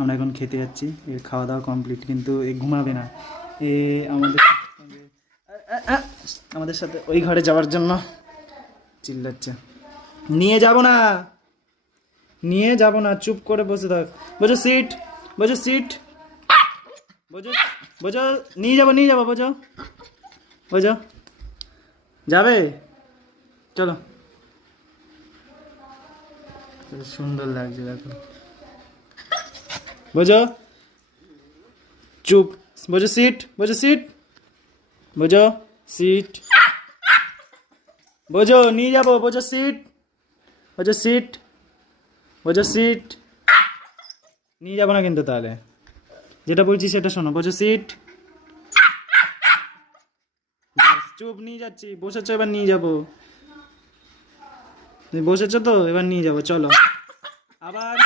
আমরা এখন খেতে যাচ্ছি। এর খাওয়া দাওয়া কমপ্লিট, কিন্তু এ ঘুমাবে না। এ আমাদের সাথে ওই ঘরে যাওয়ার জন্য চিল্লাচ্ছে। নিয়ে যাব না, নিয়ে যাব না, চুপ করে বসে থাক। বোঝো সিট, বোঝো সিট, বোঝো বোঝো, নিয়ে যাবো নিয়ে যাবো, বোঝো বোঝো, যাবে, চলো। সুন্দর লাগছে দেখো, বোঝো, চুপ, বোঝো সিট, বোঝো সিট, বোঝো সিট, বোঝো নিয়ে যাবো, বোঝো সিট, বোঝো সিট, বোঝো সিট, নিয়ে যাবো না কিন্তু তাহলে, যেটা বলছি সেটা শোনো, বোঝো সিট, চুপ, নিয়ে যাচ্ছি, বসেছো এবার নিয়ে যাবো, তুমি বসেছো তো এবার নিয়ে যাবো, চলো। আবার